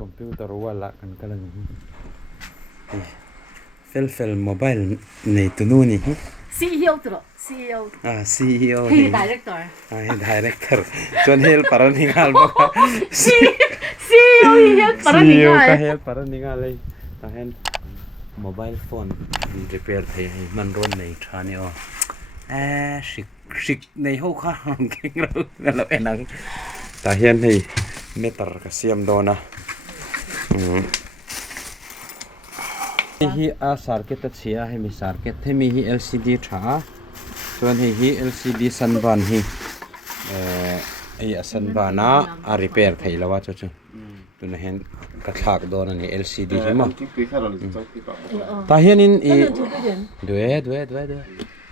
computer wala kan kalang fel mobile nei tunu ni CEO tro CEO CEO hey director director chon hel paran hingal ba CEO hel paran CEO hingal ka hel paran hingal lai ta hen mobile phone repair thei man ron nei thani o shik nei ho kha king lo enang ta hian hei meter ka siam dona hi a circuit a chia hemi circuit hemi hi LCD tha chuan hi LCD sanban hi ei a sanbana a repair thei lawa chu tuna hen ka thlak don ani LCD hi ma ta hian in dwe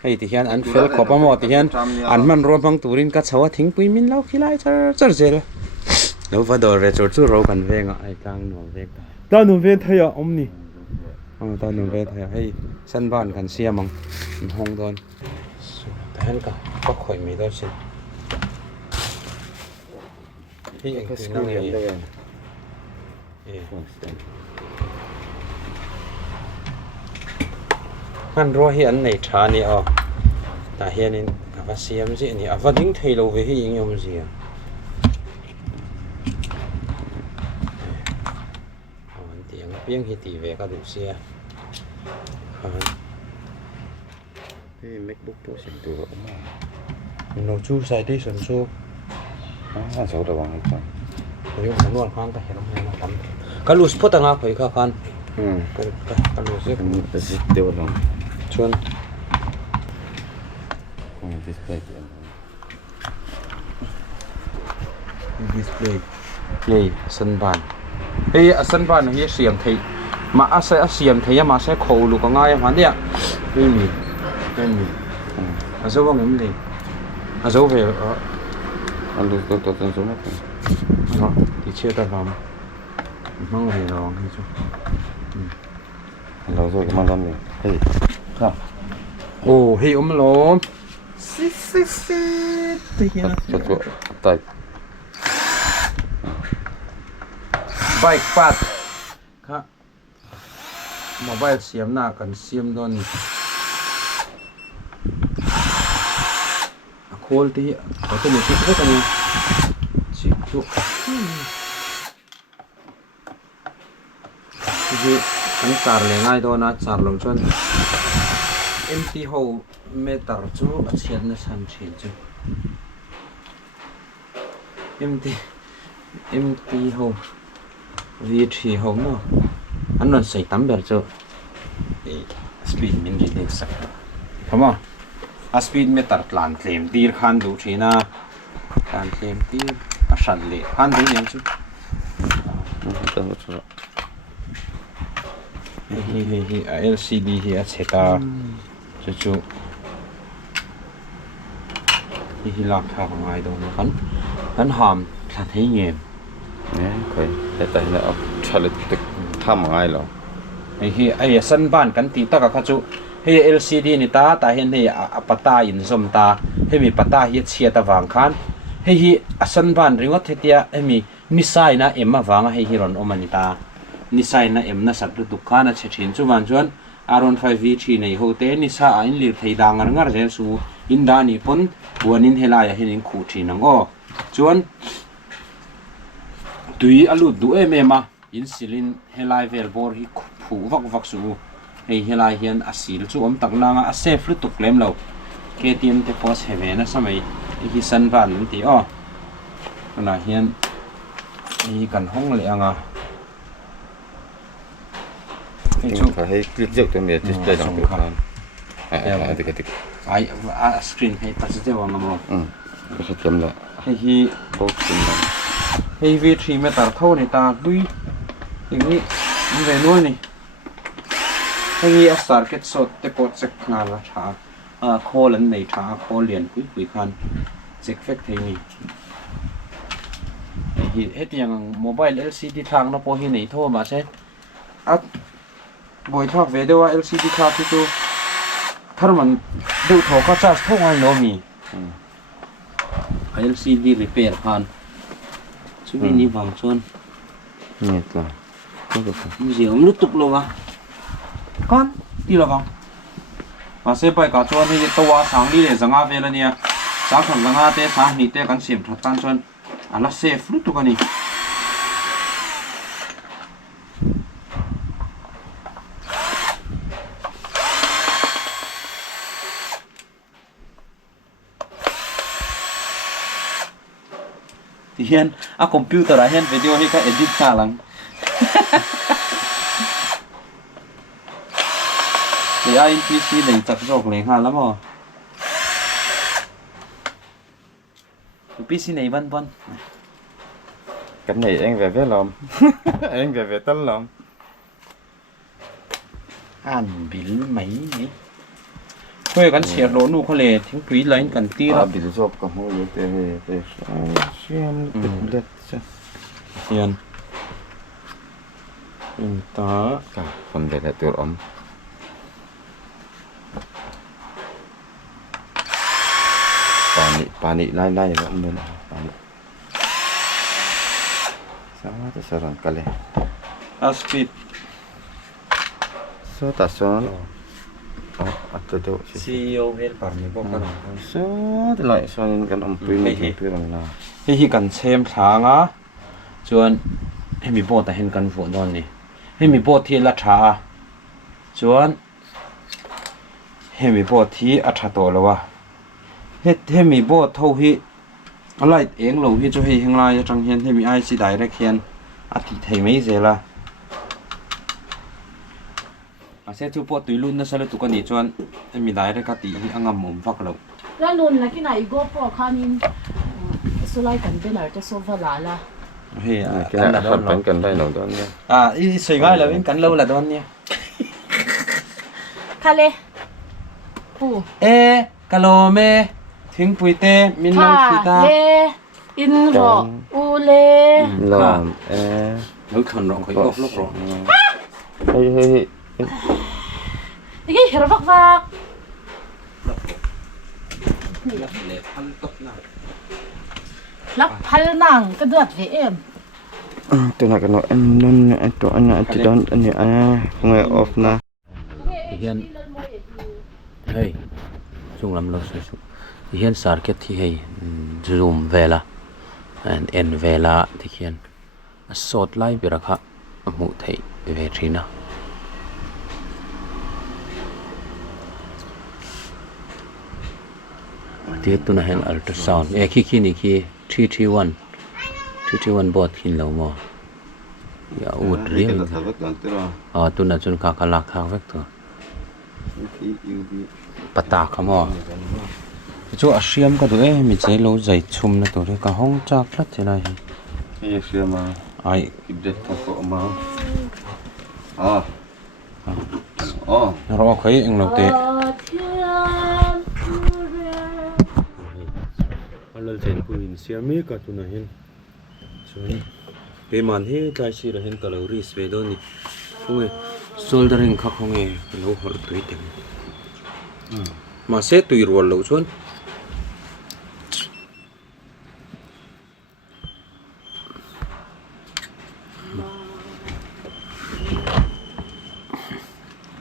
hei ti hian an fel khopa mo ti hian an man ro bang turin ka chawa thing pui min lau khilai char zel lo va dor re chu ro kan venga ai tang no ve ta no ve thaya omni ta no ve thaya hei sanban kan siamang hong don ta hen ka khoi mi do sin hei ang screw le han ro hi an nei tha ni a ta hian in ka siam ji ni avading theilo ve hi ing yom ji an tiang piang hi ti ve ka du sia cái MacBook Pro xịn từ vợ mà no chu sai đi sân chu nó xấu đầu bằng hết rồi nó luôn khoan ta hiểu không tắm cái lùs phốt tanga phải khá khoan cái lùs ấy cái gì đều là chuan display play sân bàn hey sân bàn này siam thấy mà sẽ siam thấy mà sẽ khâu lục cái ngay mà đấy cái gì à dấu vào cái gì à dấu về anh được tôi số mất đó thì chia ra làm mong gì rồi hay chứ lâu rồi cái món ăn này hey ha ồ hey lốm xí thì kia chặt vợ tay bike path ha mobile siam na kan siam don khol ti có cái gì hết anh em chịu chịu thì anh char lên ngay đó na char lòng chân empty hole meter chú ở trên nó sang trên chú empty hole vị hole nó anh nói xây tắm bẹt chú speed mình chỉ để sạch không à a speed meter tlan tlem tir khan du thina tlan tlem tir a san le khan du nem chu hi a LCD hi a cheta chu hi lak tha ngai do na kan ham tha thei nge nè khơi tại tại là trả lời được tham ai rồi hi ai san ban kan ti ta ka chu hei LCD ni ta hian hei a pata in zom ta hemi pata hi chia ta wang khan hei hi asan ban ringot hetia hemi nisai na emma wanga hei hiron omani ta nisai na emna sat tu khana chechin chuwan chuan aron 5v3 nei hote nisa a in lir thei dang ngar je su indani pon buanin helaya hinin khu thinang o chuan tui alu du emema insulin helai vel bor hi phu vak su hei helai hian asil chu om tak langa a safe lu tuk lem lo KTM te pos hevena samai hi san van ti o na hian hi kan hong le anga chúng ta hay click dọc trong này display trong cái phần ai screen hay ta sẽ vào ngầm cái sẽ chấm lại hi hei V3 meter thâu này ta đuôi ini về nuôi này hei circuit short te pot check nga la tha call an nei tha call lian pui khan check fact thei ni hi hetiang mobile LCD thang na po hi nei tho ma se at boy thak ve dewa LCD thak ti chu tharman du tho ka charge tho ngai lo mi LCD repair khan chu ni wang chon Нет là. Diệu lúc tục luôn à. Con đi là con. Mà sẽ phải cả cho thì tôi sáng đi để sáng về là nè. Sáng thằng sáng té sáng nít té cắn xiêm thật tan chân. À là safe lúc tục này. Thì hiện computer hiện video hay cái edit cả lắm. Thì ai PC này chặt rọc này ha lắm rồi. PC này vân vân. Cái này anh về làm. Anh về tân làm. Ăn bỉn mấy nhỉ? Thôi gắn xe rốn nụ có lệ tiếng quý lấy cần tí đó. Bị rộp cả mỗi người để xem lết chứ. Hiền. Đó. Cả phần về là tuyệt ấm. Pani lai rồi ông nên pani. Sao thế sao rằng cái này? Speed. Số ta số. Tôi CEO hết bảo mình bốc cái nào. số thì lại số nên cái ông pin này pin bằng nào. Hi cần xem sáng á. Chuan hay mi bot ta hen kan fu don ni. Hay mi bot thi la tha. Chuan hay mi bot thi a tha to lo wa. He mi bot thau hi alai eng lo hi chu hi heng lai atang hian he mi ai si direct hian a thi thei mai zela. A se chu pot tui lun na sala tu kan ni chuan mi direct ka ti hi angam mum fak lo. La nun là cái này GoPro khanin số lại container cho số vào là He Cái này phần bánh cần đây nấu đó nha. à ý soi ngay là bên cắn lâu là don nha. Kale. Pu. Ê, calo mê, tiếng bùi tê, min lâu khi ta. Le. In ro. U le. Làm Nói khẩn rộng khỏi gốc lúc rồi. hey. Cái hiểu vak vak. Lắp phal nang cái đợt về em. Tôi nói cái nó anh tôi anh thì đón anh thì không ai off na. Hiền, hey, chung lắm lâu rồi chung. Hiền circuit thì hey, zoom về là, and về là thì hiền, sort lại bị rakha, mu thấy về trên nào. Thì tôi nói hiện ultrasound, khi này khi 331 bot khi lâu mà, ya út riêng. Tôi nói chung cả lạc thang vector. Pata khamo. Chỗ ở siam cái đấy mình sẽ lâu dày chum nó tụi đấy cả hông chắc rất thế này. Cái siam mà. Ai. Cái thằng cọ mà. Rồi khấy anh lâu tệ. Lần trên kuin siam mi cả tụi này hen. Rồi. Cái màn hết trái xí là hen calories về đó nè. Không nghe. Soldering khác không nghe. Lâu hồi tụi tiền. Mà sẽ tùy rồi lâu xuống.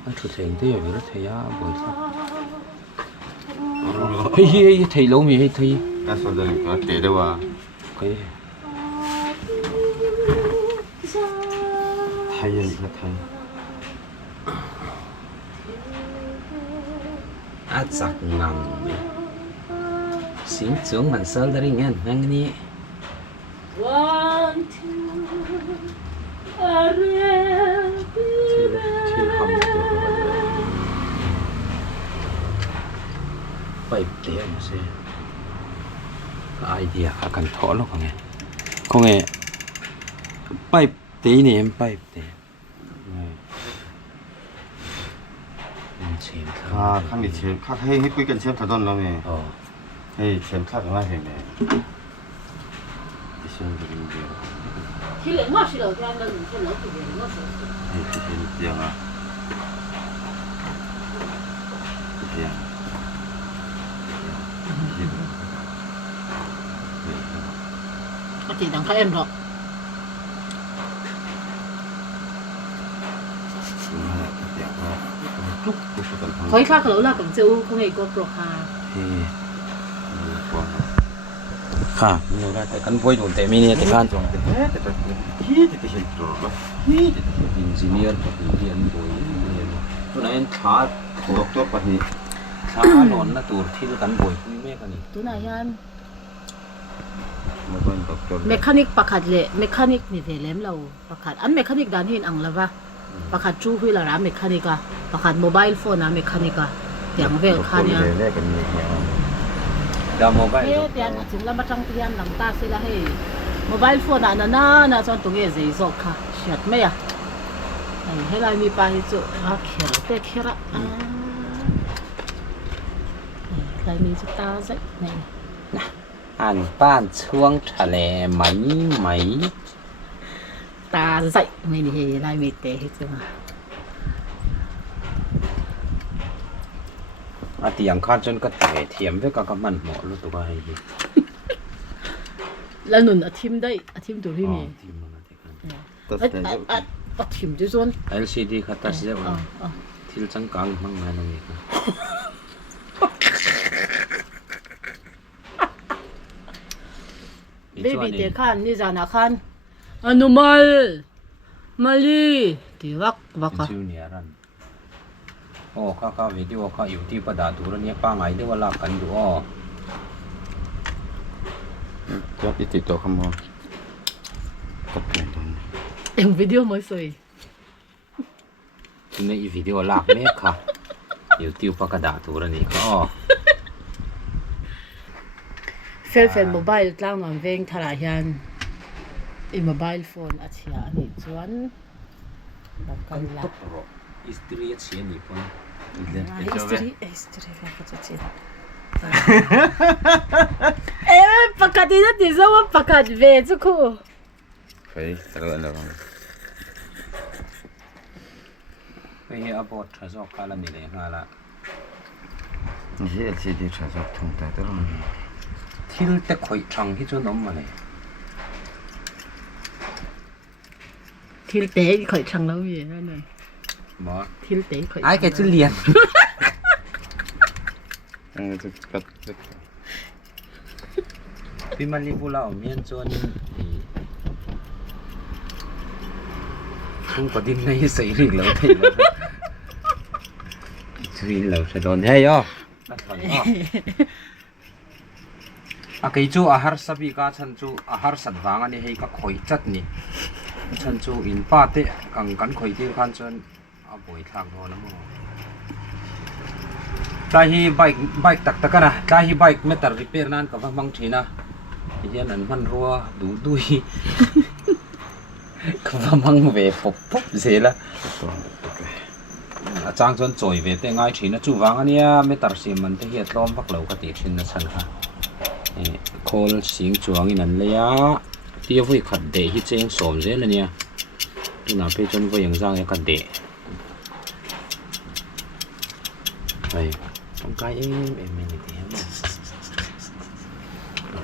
Anh thử thấy thế rồi rất thấy á bởi sao? Hey thấy lâu mi hay thấy. Cái soldering có thể đâu à? Cái. Thay gì là thay. Chắc ngang xin xuống mình sơ ra nghe ngang ní 1, 2, bảy tiếng mà sẽ idea akan thọ lo không nghe bảy tí này em bảy tí khang đi xem khắc hay quy cần xem thật đâu nè. Hay xem khắc ở ngoài hình này. Đi xem cái gì. Thì lại ngó xí đầu thì anh đừng có nói cái gì ngó xí. Hay cái gì tiếng à. Tiếng. Có chỉ đằng các em rồi. จุกกูกันทั้ง ขออีกข้าเขาเรากับเจ้าเขาไงก็โปรคา ค่ะนี่ได้แต่กันป่วยอยู่แต่มีเนี่ยแต่การ แต่ที่จะเห็นตัวก็ นี่อินจิเนียร์กับเรียนป่วยเรียนตัวนั้นช้า ดอกตัวปัจจุบัน ช้านอนนะตัวที่กันป่วยคุยแม่กันนี่ ตัวไหนยัน มันเป็นดอกตัว เมคานิกประคัดเละเมคานิกนี่เทเลมเราประคัดอันเมคานิกด้านเห็นอังละวะประคัดจูหุยละร้านเมคานิกาประคัดโมบายโฟนนะเมคานิกาอย่างเวลคาเนี่ย แรกกันนี่ ดาวโมบาย เฮ้ยเตียนถึงแล้วมาจังเตียนหลังตาเสร็จแล้วให้โมบายโฟนนะจนตรงนี้จะจบค่ะเฉียดไหมอ่ะให้เรามีไปจุเขียนแต่เขียนเรามีจุดตาใส่เนี่ย อ่านบ้านช่วงทะเลไหม ตาใส่ไม่ดีเรามีเตะให้จุมา อาทิยังข้าจนก็แต่เทียมไว้กับมันหมอรู้ตัวไอ้ยี่ แล้วหนุนอาทิมได้อาทิมตัวพี่มี ทีมมันอะไรกัน อาทิมด้วยส่วน LCD คัตตัสเจ้าที่จังกังมั่งไงน้องนี่นะ เบบี้เด็กขันนี่จานาขันอนุมัลมาลีที่วักเป็นจูเนียรันโอ้ข้าวิดีโอข้าอยู่ที่ประดาตูรเนี่ยป้าไงเดี๋ยวว่าลักกันดูอ๋อ จะติดตัวขโมยก็เปลี่ยนตัว เอ็มวิดีโอไม่สวย ในอีวิดีโอลักเมฆค่ะอยู่ที่ประดาตูรนี่ก็อ๋อ เฟลโมบายกลางนอนเวงทลายยันอีโมบายโฟนอาเชียอันนี้ส่วนแบบกันละ อิสตรีเชียนี่ปน อิสตรีว่าเขาจะเชียประกาศที่นั่นที่จะว่าประกาศเวจุกู เฮ้ยตลอดเลย ไปเฮียบอดทศกัณฐ์นี่เลยฮะละ นี่ LCD ใช้จบทุ่งแต่ตลอด ที่แต่ข่อยชังที่จนน้ำมาเลย ที่เตะข่อยช่างแล้วอยู่นั่นเลย หมอ ที่เตะข่อย ไอ้แกจะเรียน จะกัด พี่มันรีบุลาเมียนจนทุ่งกดินในใส่ริงแล้วที่แล้วริงแล้วจะโดนให้ย่ออากิจูอาหารสับกาฉันจูอาหารสัตว์วางอันนี้ให้ก็คอยจัดนี่ฉันจูอินป้าเตะกันคอยที่ขันจนอาบ่อยทางโน่นนะมั้งตาฮีไบค์ตักกันนะตาฮีไบค์ไม่ตัดรีเพย์นั่นกับบางทีนะยันนั้นมันรัวดูดุยกับบางเวฟปุ๊บเสียละอาจารย์จนจ่อยเวแต่ง่ายทีนะจูวางอันนี้ไม่ตัดเสียมันที่เหตุล้อมพักเหล่าก็ติดชินนะฉันค่ะโคลสิงจวงอีนั่นเลยอ่ะที่จะวิ่งขัดเดะที่เจงสมเสียเลยเนี่ยที่น่าไปจนวิ่งย่างยังขัดเดะไปต้องการเอ็มไม่ได้เนี่ยเร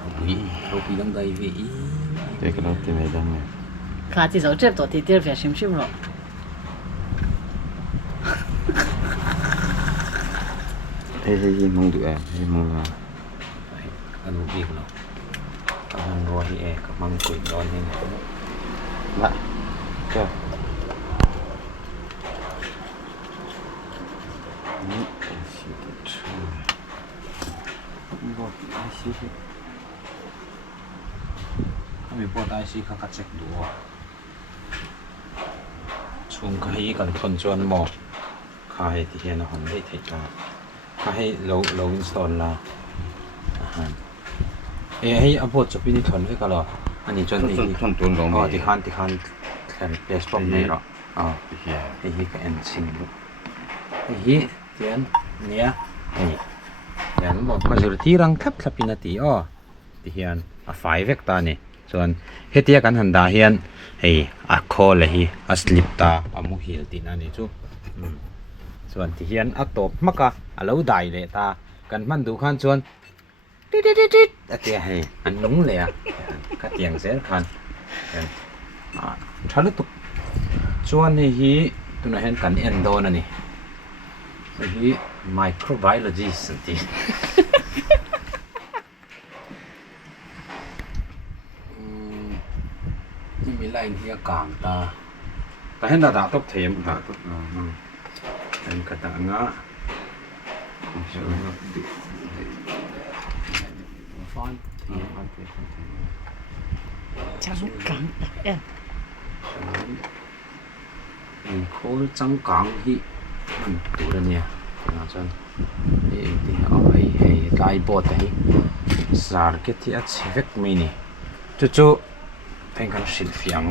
าปีต้องได้วิ่ง เด็กเราที่ไม่ได้เนี่ย ข้าที่เราเจ็บตัวที่เดียวแฝงชิมหรอ เฮ้ยมองดูเฮ้ยมองละ อันนู้นอีกเนาะมันรัวที่กับมังคุยร้อนนี่นะ ละก็นี่สิช่วยบอกสิ เขามีพวกไอซีเขาคัดเช็คดูช่วงเขาให้กันคนชวนบอกเขาให้ที่เห็นของได้ถ่ายจอเขาให้เราอินสตอลละให้อภพจะเป็นคนให้กันหรออันนี้จนที่ทนตัวลง อ๋อที่คันแทนเดสก์ท็อปนี่หรออ๋อไอ้ที่ก็เอ็นซินไอ้ที่เทียนเนี่ยไอ้อย่างบอกมาจุดที่รังคับทับพินาทีอ๋อที่เห็นไฟเวกตานี่ส่วนเฮตีกันหันดาเห็นไอ้อะโคเลยฮิสลิปตาอามุฮิลตินั่นนี่จูส่วนที่เห็นอะตบมักกะอะเราได้เลยตากันมันดูขันส่วนดิอะเตียให้อันนุ่งเลยอ่ะก็เตียงเสียขันถ้าลุตุส่วนนี่ฮีตัวนั้นเห็นกันเอ็นโดนั่นนี่ hi microbiologist tiนี่มีไล่ที่กลางตาแต่ให้ดาตบเทียมดาตบเป็นกระตังงะฟันจังกังตักเขาจังกังที่มันตัวเนี่ยนะจ๊ะที่เอาให้ไล่บดให้สารเกที่อัดชีวิตไม่นี่จู่ๆเป็นการสิลฟิง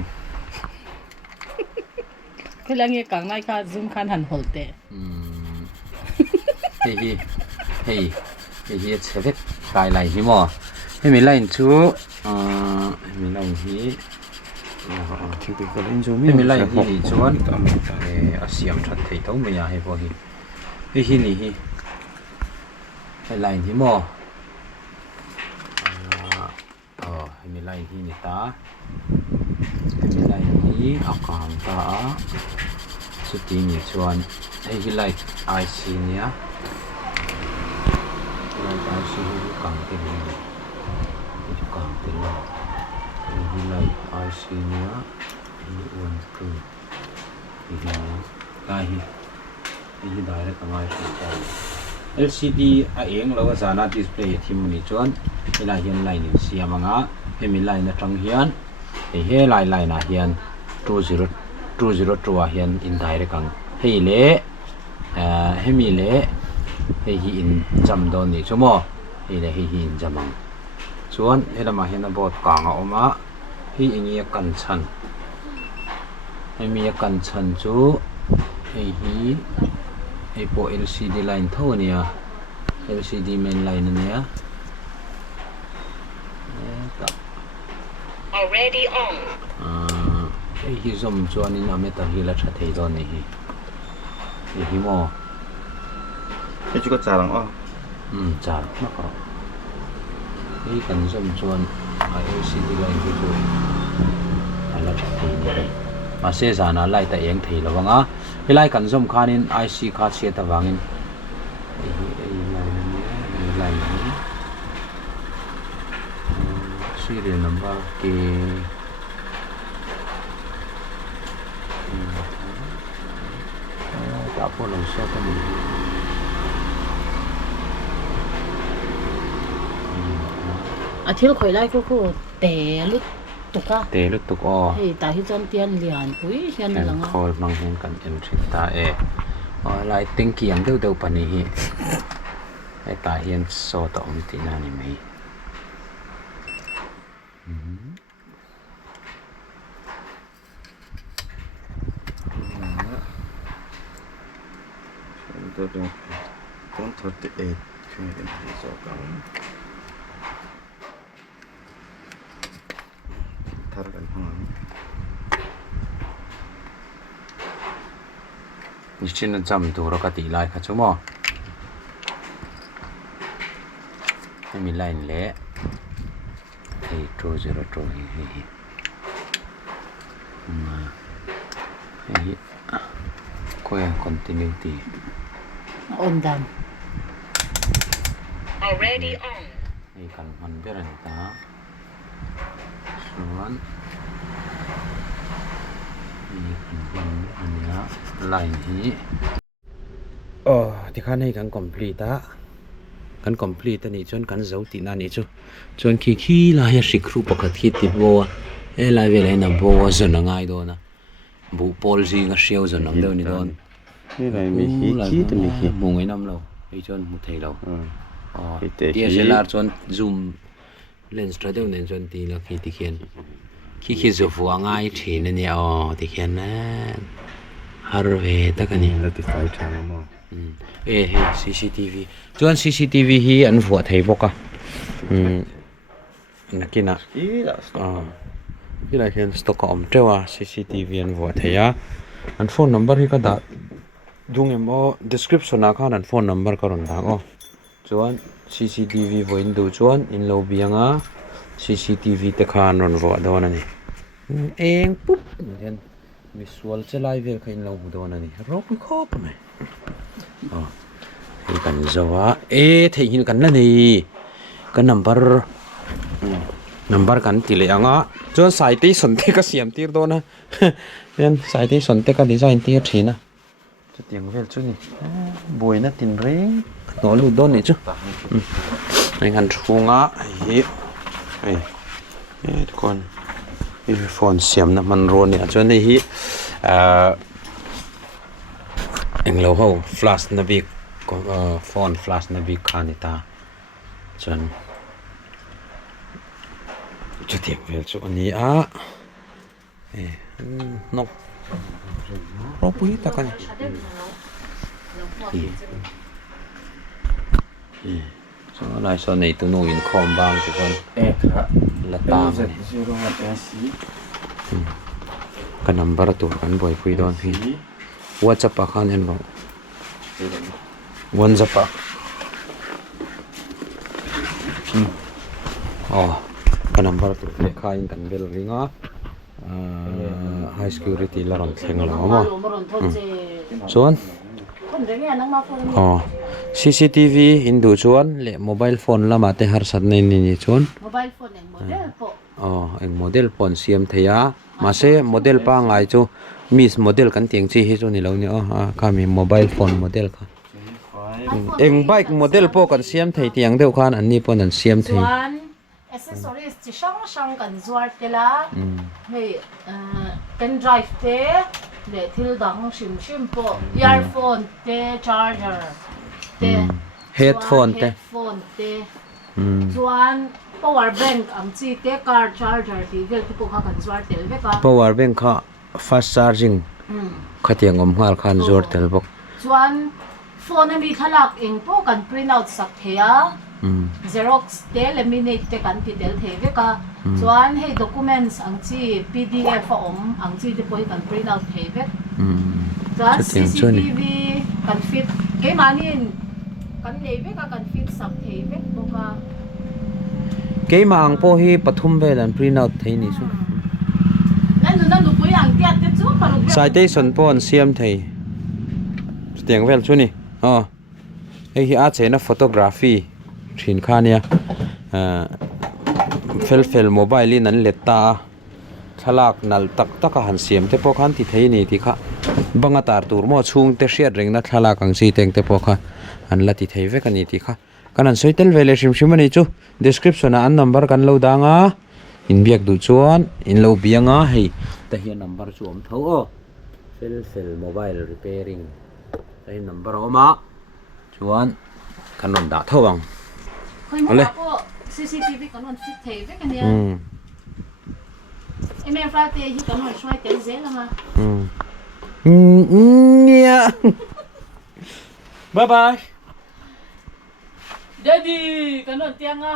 คือแล้วเนี่ยกังไม่ค่ะซุ่มคันหันหัวเตะเฮ้ยชีวิตกายไหลที่มั้งให้มีไล่ชูมีไล่ที่ให้มีไล่ที่ชวนอาเซียมชัดที่ต้องไม่อยากให้พอที่นี่ให้ไล่ที่มั้งให้มีไล่ที่นี่ตาให้มีไล่ที่อากาศตาสุดที่นี่ชวนให้ไล่ไอซีเนี่ยไล่ไอซีกลางตีนี่กลางตีนี่ให้ไล่ไอซีเนี่ยนี่วันคือนี่ได้ได้แล้วก็ไม่ใช่ LCD เองเราก็สามารถดิสเพลย์ที่มันนี่ชวนให้ไล่เห็นไล่หนึ่งเสียมั้งอ่ะให้มีไล่ในตรงเฮียนให้ไล่นะเฮียน202เฮียนอินไดเรกกันให้เละให้มีเละให้หินจำโดนนี่ชั่วโมงให้เละให้หินจำมังส่วนให้เรามาเห็นบทกลางออกมาให้อย่างนี้กันชันให้มีกันชันจูให้พอ LCD line เท่านี้ LCD main line เนี่ยalready on ฮิซอมจวนนี่นะไม่ตัดฮิลาชัดให้ตอนนี้ฮิโมนี่จุกจารังจ่านะครับนี่กันซอมจวน LCD line ที่ดูอะไรชัดให้นี่มาเสียสารอะไรแต่เองที่แล้วว่าไล่กันซอมคานิน IC คาเสียตะวังอินไล่นี้serial number ke tak apa lah usah kanที่เราเคยไล่ก็แต่ลุดตุกอะแต่ลุดตุกอ๋อแต่ที่จอนเตียนเลียนอุ้ยเฮียนหลังอ่ะคอยบางเห็นกันเอ็นทริตาไล่ติ้งเกียงเดียวปานนี้ไอ้ตาเฮียนโซต่อมตินานี่ไหมDon't 38 คือที่สองกันทาร์กันห้องนี่ชินจำตัวเราก็ตีไล่ค่ะชั่วโมงไม่มีไล่เละให้โจเจอโจมาให้ก็ยัง continuity on dam already on ให้กันมันเป็นอะไรตาส่วนนี่กันมันอันนี้ไล่นี้ที่ขั้นให้กัน complete กัน complete นี่จนกันเจ้าตีนั่นนี่จนขี้ลายสิครูปกติที่บัวลายเวลาหน้าบัวจนง่ายโดนนะบุปผลจีก็เชี่ยวจนน้ำเดียวนี่โดนนี่อะไรมีขี้แต่มีขี้มุงไอ้น้ำเราไอ้จนมุดไทยเราเดี๋ยวเชลาร์จน zoom lens ตัวเดียวเนี่ยจนตีแล้วขี้ติเขียนขี้จะฟัวง่ายทีนั่นเนี่ยติเขียนนะฮาร์เวย์ตะกันนี่แล้วติดไฟทางมั้งCCTV จวน CCTV ฮีอันฟัวไทยบอกอ่ะนักกินอ่ะที่ไรเห็นสต็อกอมเจ้าว่า CCTV อันฟัวไทยอันโฟนนัมเบอร์ที่ก็ได้ดูเงี้ยมั้ง description นะครับอันโฟนนัมเบอร์ก็รอนได้ก็จวน CCTV วันดูจวนอินโลบียงCCTV ตะขานรอนฟัวโดนนี่เองปุ๊บเห็นวิสุวลจะไลฟ์เวลใครอินโลบูโดนนี่รบไม่ครบไหม hi kan zawa thei hin kan la nei kan number kan ti le anga chon sai te son te ka siam tir do na pen sai te son te ka design tir thina chu tiang vel chu ni boi na tin reng no lu don ni chu ai kan thunga hi aiทุกคนมีโฟนเสียมนะมันโรนเนี่ยจนนี้เอ็งเราเขาฟลัชนาบิกโฟนฟลัชนาบิกคานิตาจนจะเทียบเวลจุอันนี้นกรบปุ้ยตะกันส่วนอะไรส่วนในตัวนู้นคอมบางทุกคนละตามกันนับประตูกันบ่อยคุยดอนพี่ว่าจะปะขันเห็นบ่วันจะปะกันนับประตูเลขาอินกันเบลริงhigh security ละรอนแข่งเราเนาะส่วนCCTV อินดูชวนเละ mobile phone ละมาเตหาสัตว์ในนี่ชวน mobile phone เองโมเดลปะเองโมเดลปอนเสียมเทียมาเซ่โมเดลป้าไงจูมีโมเดลกันเตียงจีให้จูนี่เราเนี่ยข้ามี mobile phone โมเดลค่ะเองไบค์โมเดลพวกกันเสียมเทียงเดียวกันอันนี้ปอนเสียมเทีย accessories ที่ช่างกันจวดเตล่ะเฮ้ยpen driveเตเละทิลดังชิมปะ earphone เต charger เต headphone เต จวนpower bank อันที่เต car charger ที่เวลที่พวกเขากันจวดเตลเวก้า power bank ค่ะ fast charging ขัดยังอมหัวขันจวดเตลบอกจวนโฟนมีขลักเองพวกกัน print out สักเทียXerox เตล laminate เตกันที่เตลเทเวก้าจวนให้ documents อันที่ PDF อันที่ที่พวกกัน print out เทเวกจวน CCTV กันฟิตเกมานินกันเทเวก้ากันฟิตสักเทเวกพวกเขาเกมังพอฮีปฐุมเวลัน print out เทนี่สุนั่นดูปุยอย่างเดียดเตจูปารุกสายเตสนปอนเสียมเทเตียงเวลชุนี่ไอ้ที่อาเจนะ photography ชินค่าเนี่ยเฟลโมบายลีนั้นเล็ดตาฉลากนัลตักหันเสียมเตปอคันที่เทนี่ที่ค่ะบังอาตาตูร์มอชุงเตเชียดเริงนัทฉลากังสีเตงเตปอค่ะอันละที่เทเวกันนี่ที่ค่ะกันนั้นสวยเตลเวลชิมมันนี่จู description อัน number กันเราดังอินเบียกดูชวนอินเราเบียงให้แต่เฮีย number ชวมเท่าเฟลโมบาย repairing แต่ number ออกมาชวนขนมด่าเท่าบังเอาเลย CCTV กันวันฟิตเทปกันเนี่ยไอแม่ฟลาเตย์ที่กันวันช่วยเตลเซลมาเนี่ยบายบายเดดี้กันวันเตียงอ่ะ